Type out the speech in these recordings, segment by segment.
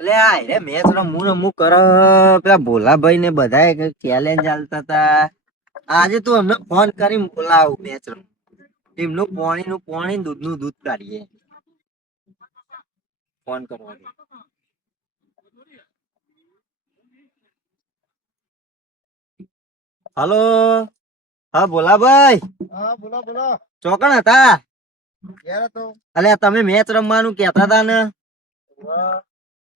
એટલે આ રે મેચ રમું કર પેલા ભોલાભાઈ ને બધા ચેલેન્જ ચાલતા હતા. આજે તું અમને ફોન કરીને બોલાવું મેચ રમ એમનું પાણી દૂધનું દૂધ કાઢીએ ફોન કરવાનો. હલો હા ભોલાભાઈ. હા બોલો બોલો. ચોકણ હતા? ક્યારે તો અલે તમે મેચ રમવાનું કેતા હતા ને,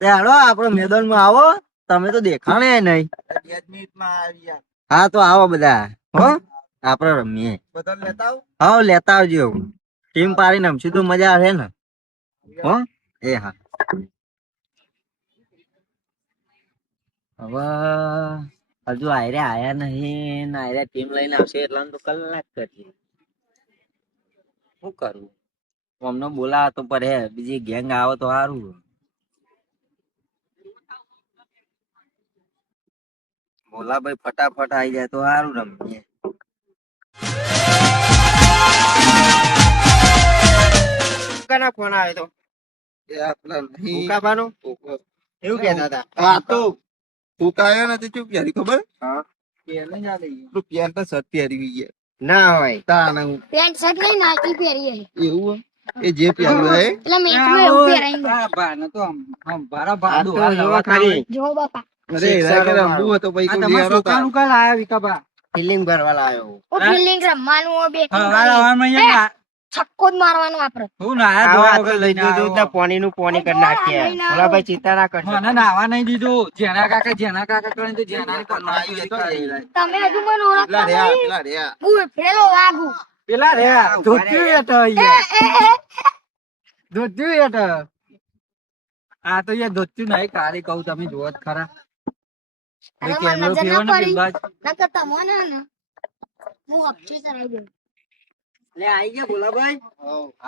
હાલો આપડે મેદાનમાં આવો. તમે તો દેખાણે નહીં. 2 મિનિટમાં આવ્યા. હા તો આવો બધા હો, આપડે રમીએ. બધા લેતા આવ. હા લેતા આવજો. ટીમ પાડીને રમશું તો મજા આવે ને. હો એ હા. હવે હજુ આયરે આયા નહીં, આયરે ટીમ લઈને આવશે એટલે તો કલાક કરીએ. શું કરવું, અમને બોલાવા તો પડે, બીજી ગેંગ આવે તો સારું. ભોલાભાઈ ફટાફટ આવી જાય તો સારું રમીએ. કના ફોન આવ્યો તો? એ આપલા નહીં ઉકાબાનો એવું કહેતા હતા. હા તો ઉકાયો નથી ચૂપ યારી ખબર? હા પેલે જ આ લઈએ તો પેન્ટ તો શર્ટ પહેરી ગઈ ના હોય તાને પેન્ટ શર્ટ લઈ નાખી પહેરીએ એવું એ જે પહેર્યું હે એટલે મેચમાં એવું પહેરાઈ આ ભાને તો આમ ભારા ભાડું આ તો જોવા ખાલી જો બાપા અરે રાકે રમવું હતો ભાઈ કોઈ લેરો તો દુકાન ઉકાલ આયા વિકાબા ફિલિંગ ભરવા લાયો. ઓ ફિલ્ડિંગ રમવાનું ઓ બેટિંગ હવારમાં અહીંયા છક્કો જ મારવાનો આપણે. હું ના આવા તો લઈ દીધું તો પાણીનું પાણી કરી નાખ્યા. ઓલા ભાઈ ચિંતા ના કરશો. મને નાવા નહીં દીધું. જેના કાકા કરીને તો જેના તમે હજુ મને ઓળખતા નહીં. પેલા રહ્યા હું પેલો વાઘુ પેલા રે ધોત્યું એટ અહીંયા ધોત્યું એટ આ તો યાર ધોત્યું નહીં કાલી કહું તમે જોવો જ ખરા. અરે મને કેમેરો નજર ફેરવો ના ને પડી બિલબાજ. નકર તમને ને હું અપચી કરાઈ દઉં. લે આઈ ગયા ભોલાભાઈ.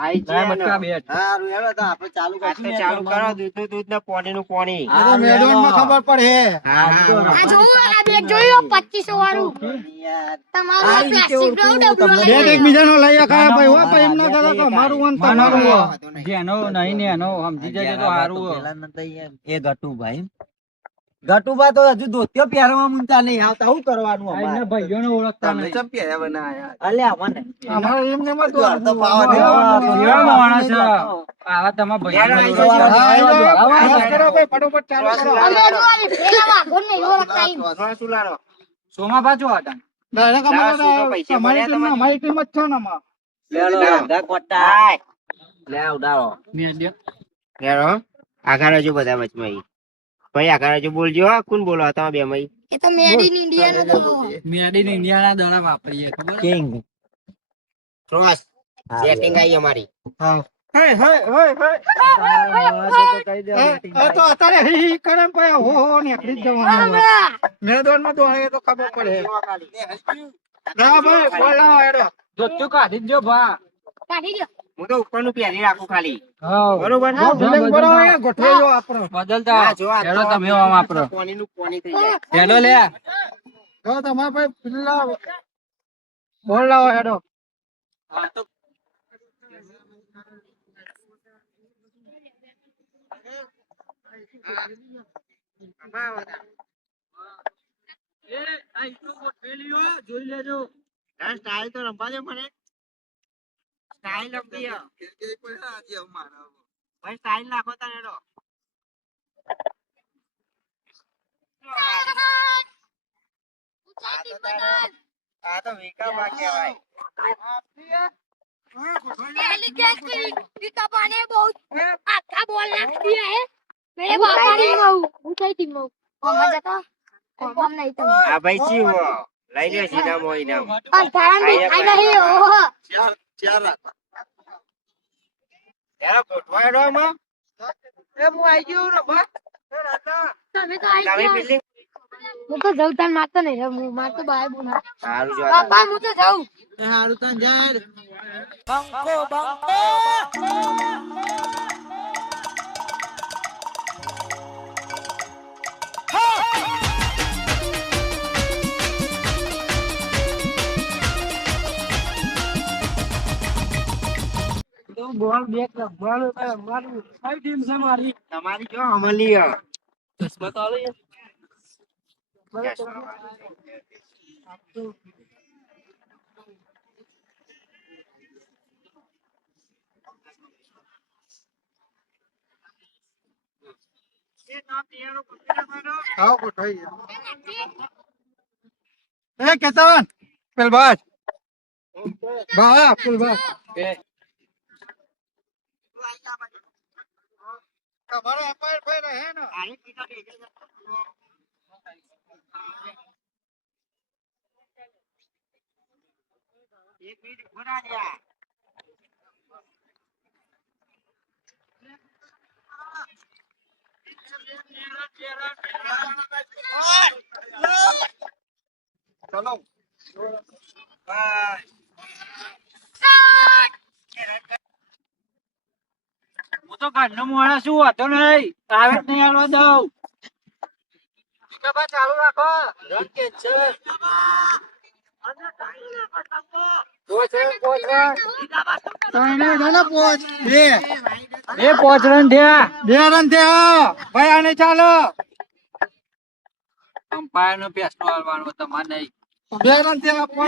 આઈ ના છે બટકા બેઠ. સારું હેલો તો આપણે ચાલુ કરીશું. ચાલુ કરો દૂધ દૂધ ને પાણીનું પાણી. આ તો મેદાનમાં ખબર પડે. આ જો આ બેગ જોયું 2500 વાળું યાર તમારું આ પ્લાસ્ટિક નો ડબલો લઈ એક બીજાનો લઈ આયા ભાઈ હો ભાઈ એમ ના કરો કે મારું વન તમારું હો. જેનો નહીં ને એનો સમજી જજો તો સારું. પેલા નતા યાર એ ગટુભાઈ. ગટુભા તો હજુ ધોતિયો પહેરવા મૂંગતા નહીં આવતા. શું કરવાનું આ એમના અમારે? ભાઈઓને ઓળખતા નહીં. ચંપિયા બનાયા. અલ્યા મને અમારે એમને મત દો તો કેવા માણસ છે? આવા તમારા ભાઈઓને ઓળખતા નહીં. ફટોફટ ચાલુ કરો. અમે જો આને પેલા વાઘો ને ઓળખતા ઈ. સોમા બાજુ હતા. અમારી ટીમ જ છો ને માં. લેલો ધા કોટા લે ઉડાડો. આગળ જો બધા વચમાં ભાઈ આગળ જો બોલજો કોણ બોલો તમે બે મઈ એ તો મેડ ઇન ઇન્ડિયા નો તો મેડ ઇન ઇન્ડિયાના દાણા વાપરીએ ખબર? કિંગ ક્રોસ સેટિંગ આઈ અમારી હા. તો અત્યારે હી કરે ભાઈ હો નીકળી જ જવાનું મેદાનમાં તો આવે તો ખબર પડે ના ભાઈ બોલાવો હેડો ધોતિયું કાઢી જ જો ભા. કાઢી દો. હું તો ઉપરનું પહેરી રાખું ખાલી હા. બરોબર હા, બરોબર ગોઠવેલો આપણો બદલતા હેડો તમે આમ વાપરો. પાણીનું પાણી થઈ જાય હેડો લે. તો તમારે ભાઈ પેલા બોલ લાવો હેડો જોઈ લેજો. સ્ટાઇલ તો રમવા દે મને સ્ટાઇલ રમવી ભાઈ સ્ટાઇલ નાખો તા હેડો ઉચાઈ બદલ આ તો વિકા બા કહેવાય पहली गेंद की विकापा ने बहुत अच्छा बॉल नाख दिया है मेरे पापा ने ऊंचाई टीम में मजा जाता कम नहीं था આ ભાઈ ચી હો લઈ લે સીધા મોઈ નામ और कारण भी खाई नहीं हो યાર ગોઠવા હેડો માં એ હું આઈ ગયો રે બા તમે તો आई તમે गया બિલ્ડિંગ હું તો જાઉં તાન મારતો નહીં રે હું મારતો બાય બોના સારું જો પાપા હું તો જાઉં સારું તન જાય તો બોલ મારું બેગ રમવાનું કઈ ટીમ છે મારી? તમારી જો અમલી હે. ચશ્મા તો આલો યાર. આવો ગોઠવાઈ ગયા. એ કેતન પેલ બાજ બા પેલ બા તમારો અપાય ભાઈ રહે ને એક મિનિટ ભરા દયા ચલો બાય હું તો ઘરનો માણસ છું, હતો નહીં આવે જ નહીં હાલવા દઉં. ચાલુ રાખો. Run cancel. પોચ રન થયા. 2 રન થયા ભાઈ આને ચાલો અમ્પાયર નો પેસનો હાલવાનો તમારે નહીં. 2 રન થયા 5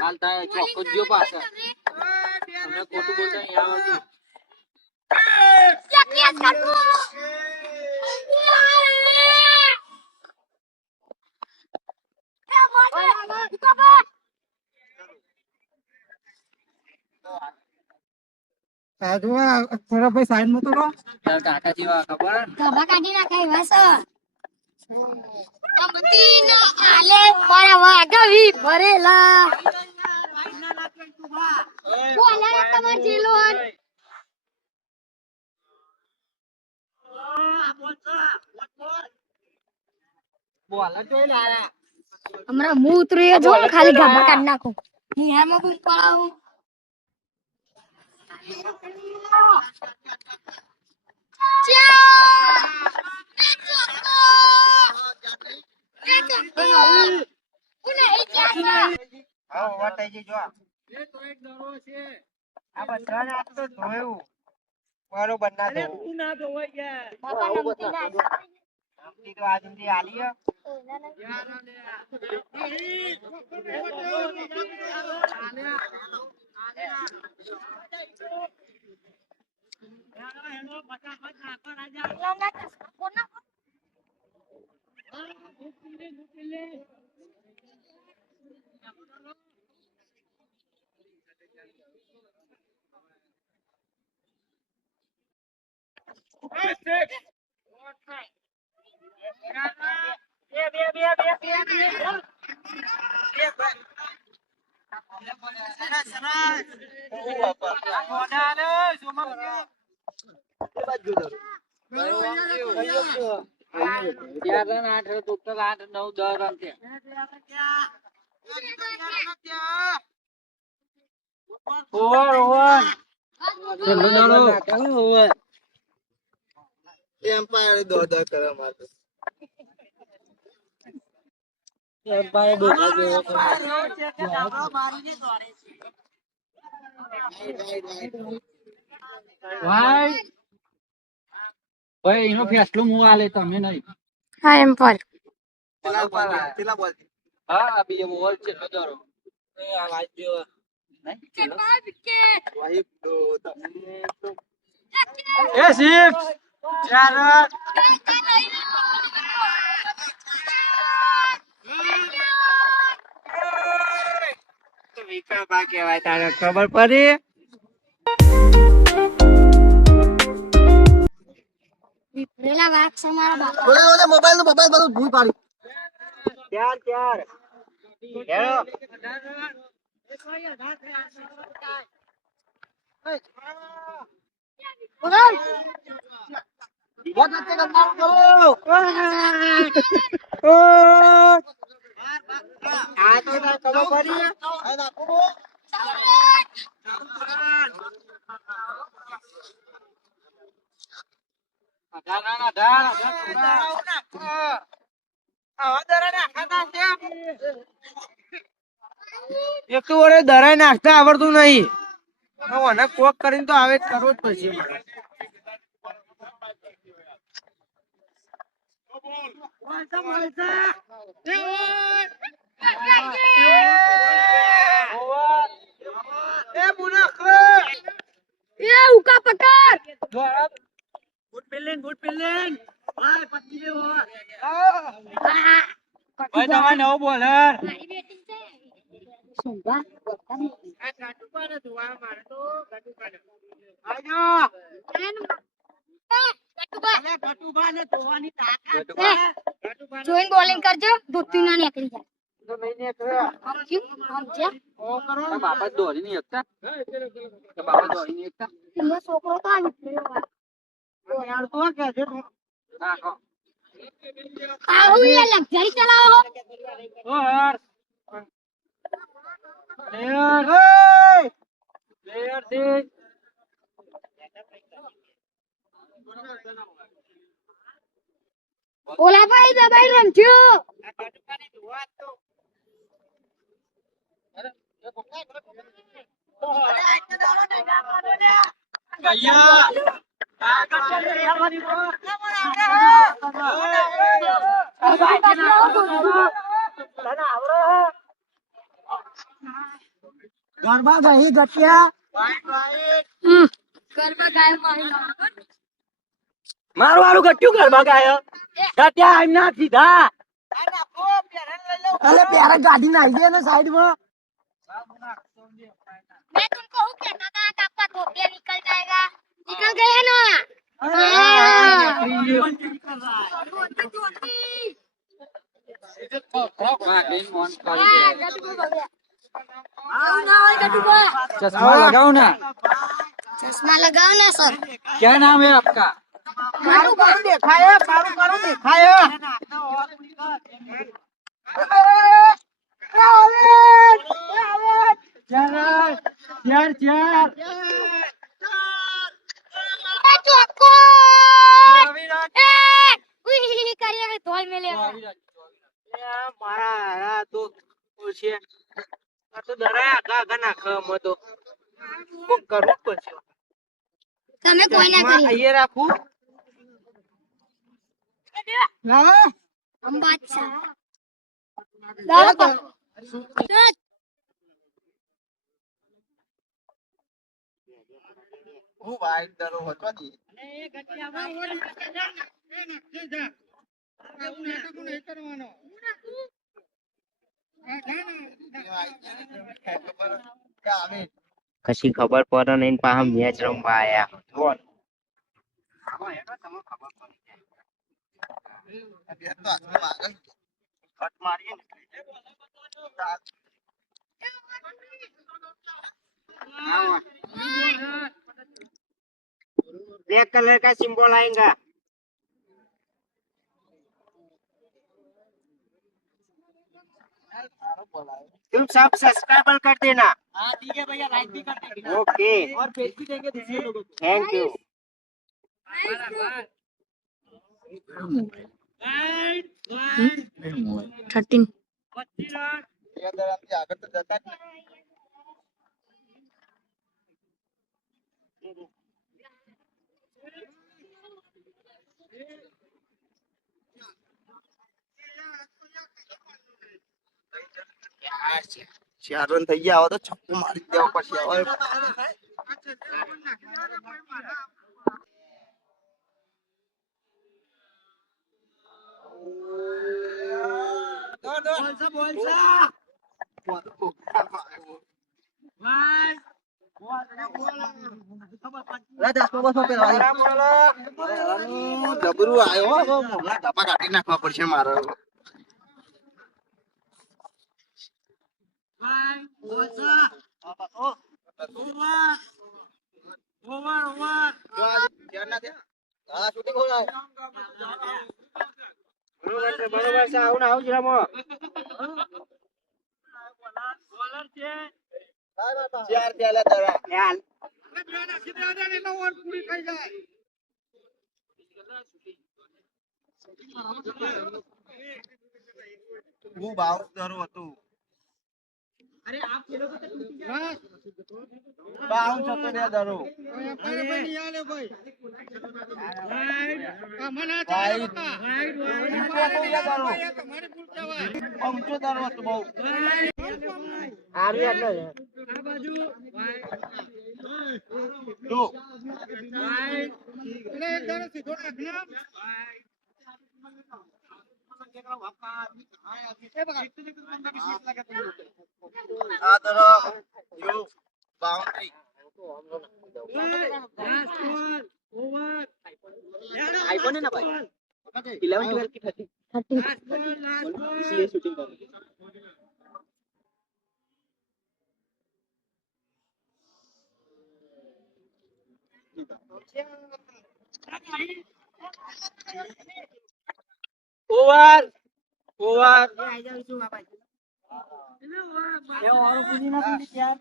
હાલ થાય ચોખ્ખો જ ગયો પાછળ. તમને ખોટું બોલતા નહીં આવડતું. થોડા ભાઈ સાઈડ માં તો રહો તારા કાકા જેવા ખબર હે ને? ગભા કાઢી નાખાય વાસ ગમતી ન આલે મારા વાગવી ભરેલા બોલા તમાર જેલો હમણાં હું ઉતરી જો ખાલી ગભા કાઢી નાખું નિહારમાં બૂમ પડાવું હા વટાઈ જો આ બધાને આ તો ધોયું બરોબર ના ધોવું આમથી તો આજ સુધી આલી હે એમ્પાયર દો કરે મારે ભાઈ એનો ફેસલો હું આલે તમે નહીં. હા એમ પર કેટલા બોલ હા બીજો બોલ છે બજારો આ લાઈટ જો વાહિબ દો તમને તો એ શિપ 4 રન. તો વિકા બા કહેવાય તારે ખબર પડી પેલા વાઘ છે મારા બાપા ઓલે મોબાઈલ બધું ભૂલ પાડી 4 હેલો બોલ बहुत अच्छे करना करो આ તો ના ખબર પડી આ નાખો એક તો વડે દરાઈ નાખતા આવડતું નહીં મને કોક કરીને તો આવે જ કરવો જ પડશે મારે. એ મુનાખ એ ઉકા પકડ બુટ પેલેન ભાઈ પતી ગયો આ ભાઈ તમારે નવો બોલર મારી બેટિંગ છે સુંદા આ કાટુપાને જોવા મારે તો કાટુપાને આજો ગટુભાને ધોવાની તાકાત છે. જોઈન બોલિંગ કરજો દોસ્તી ના નીકળી જાય તો નહીં નીકળે. સમજ્યા ઓ કરો તારા બાપા દોડી નહીં શકતા તારા બાપા દોડી નહીં શકતા એનો છોકરો તો આવી ગયો યાર તો કે છે નાખો આવું એ લક્ઝરી ચલાવો ઓ યાર પ્લેયર એ પ્લેયર થી ઓલા ભાઈ દબાઈ રમજો આ કાટુપાને જોવા તો ભૈયા ગરબા ગઈ ગટિયા ગરબા ગાય મારી મારું વાળું ગટ્યું ઘરમાં ગાય ગટ્યા એમ ના સીધા અલે પ્યારા ગાડી નાખી દે ને સાઈડ માં मैं तुमको हूँ कहता था कि आपका टोपिया निकल जाएगा निकल गया ना चश्मा लगाओ ना चश्मा लगाओ ना सर क्या नाम है आपका મારું કરું દેખાય મારું કરું દેખાય चार चार ए चौको ए उई करिए धोल में ले મારા તો છે આ તો દરાય આગા નાખ મતો કોક કરવું પડશે તમે કોઈ ના કરી અહીંયા રાખું હા हम बादशाह दादा तो હું વાઈટ દરો હતો દી કશી ખબર પડે નહીં પાછા મેચ રમવા આયા ब्लैक कलर का सिंबल आएगा तुम सब सब्सक्राइब कर देना हाँ ठीक है भैया लाइक भी कर देंगे ओके और भेज भी देंगे दूसरे लोगों को थैंक यू थर्टीन ચાર રન થઈ ગયા હવે તો છક્કો મારી દેવા પછી હવે જબરું આવ્યો હમણાં ધપા કાઢી નાખવા પડશે મારે બરોબર છે આવું આવું જ રમો ચાર ચાલે તારા હાલ હું બાઉન્સ દરો હતું બાઉન્સ હતો ને દરો ઊંચો દરો હતો બહુ જો આ દરો જો બાઉન્ડ્રી આઈફોન है ना भाई 11 12 की 30 इसलिए शूटिंग कर रही है ओवर ओवर ये और पूरी ना पूरी यार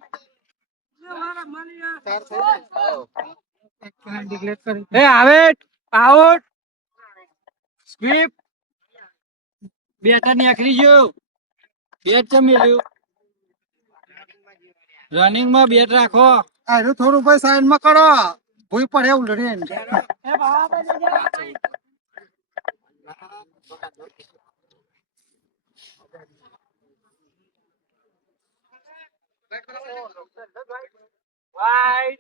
ए आउट आउट સ્વીપ બેટર નીકળી ગયો બેટ જમી રહ્યું રનિંગ માં બેટ રાખો આનું થોડું ભાઈ સાઈડ માં કરો ભૂઈ પર એવું લડે વાઈડ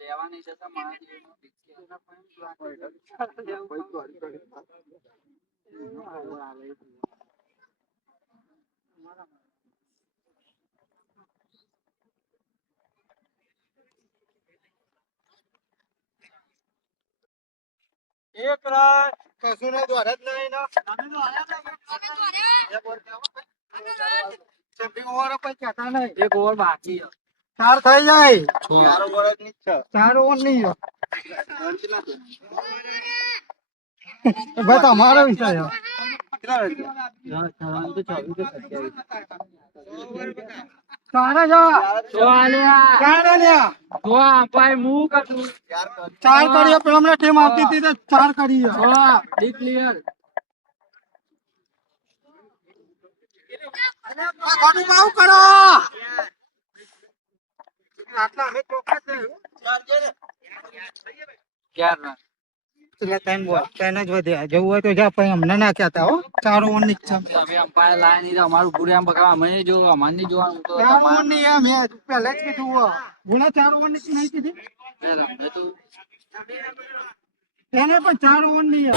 લેવાની છે તો એક રન કશું ને દોડ જ નહીં ને એક ઓવર બાકી છે. 4 થઈ જાય 4 ઓવર જ નહીં 4 ઓવર નહીં ભાઈ તમારો વિષય તારે જો તો અપાય હું કરું 4 કરીએ પેલા હમણાં ટીમ આવતી હતી તો 4 કરીએ ડિક્લિયર ઘણું બાવ કરો આટલા અમે ચોખ્ખા જ ક્યાર ના એટલે 3 બોલ 3 જ વધ્યા જવું હોય તો જા પછી અમને ના કહેતા હો 4 ઓવર ની છે તમે અમ્પાયર લાયા નહીં તો અમારું પૂરે આમ બગાડ અમે નહીં જોવા અમારે નહીં જોવાનું તો 4 ઓવર ની એમ મેં પહેલા જ કીધું બોલા 4 ઓવર ની નહીં કીધી એને પણ 4 ઓવર ની